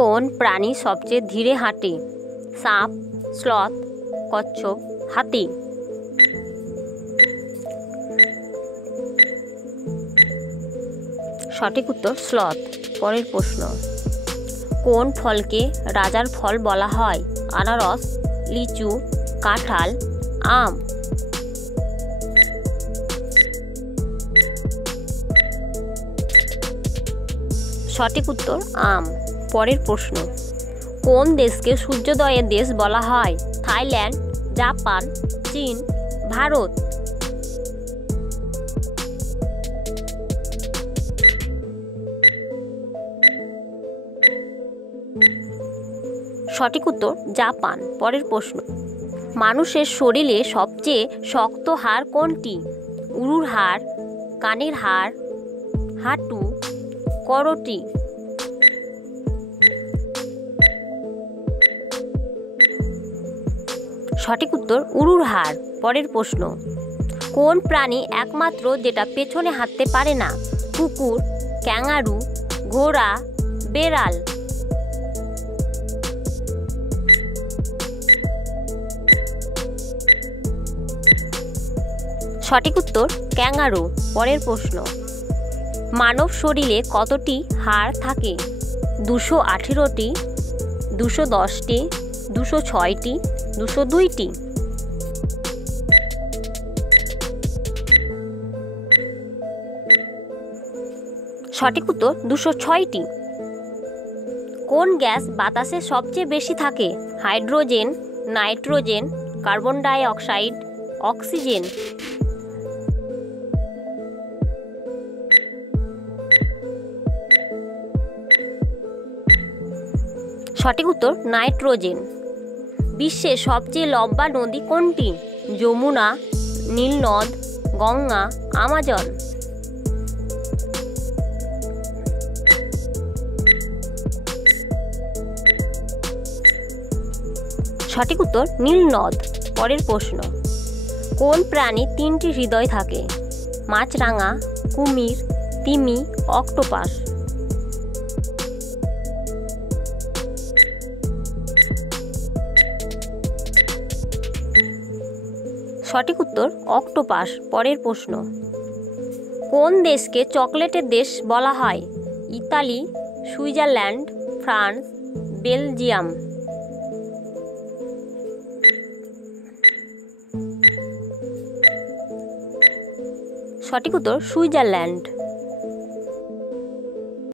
কোন প্রাণী সবচেয়ে ধীরে হাঁটে? সাপ, স্লথ, কচ্ছপ, হাতি। সঠিক উত্তর স্লথ। পরের প্রশ্ন, কোন ফলকে রাজার ফল বলা হয়? আনারস, লিচু, কাঁঠাল, আম। সঠিক উত্তর আম। পরের প্রশ্ন, কোন দেশকে সূর্যোদয়ের দেশ বলা হয়? থাইল্যান্ড, জাপান, চীন, ভারত। সঠিক উত্তর জাপান। পরের প্রশ্ন, মানুষের শরীরে সবচেয়ে শক্ত হাড় কোনটি? উরুর হাড়, কানের হাড়, হাঁটু, করোটি। সঠিক উত্তর উরুর হাড়। পরের প্রশ্ন, কোন প্রাণী একমাত্র যেটা পেছনে হাঁটতে পারে না? কুকুর, ক্যাঙ্গারু, ঘোড়া, বেড়াল। সঠিক উত্তর ক্যাঙ্গারু। পরের প্রশ্ন, মানব শরীরে কতটি হাড় থাকে? 218টি, 210টি, 206টি, 202টি। সঠিক উত্তর 206টি। কোন গ্যাস বাতাসে সবচেয়ে বেশি থাকে? Hydrogen, nitrogen, carbon die oxide, oxygen. সঠিক উত্তর নাইট্রোজেন। বিশ্বের সবচেয়ে লম্বা নদী কোনটি? যমুনা, নীলনদ, গঙ্গা, আমাজন। সঠিক উত্তর নীলনদ। পরের প্রশ্ন, কোন প্রাণী 3টি হৃদয় থাকে? মাছরাঙা, কুমির, তিমি, অক্টোপাস। সঠিক উত্তর অক্টোপাস। পরের প্রশ্ন, কোন দেশকে চকলেটের দেশ বলা হয়? Italy, Switzerland, France, Belgium. সঠিক উত্তর সুইজারল্যান্ড।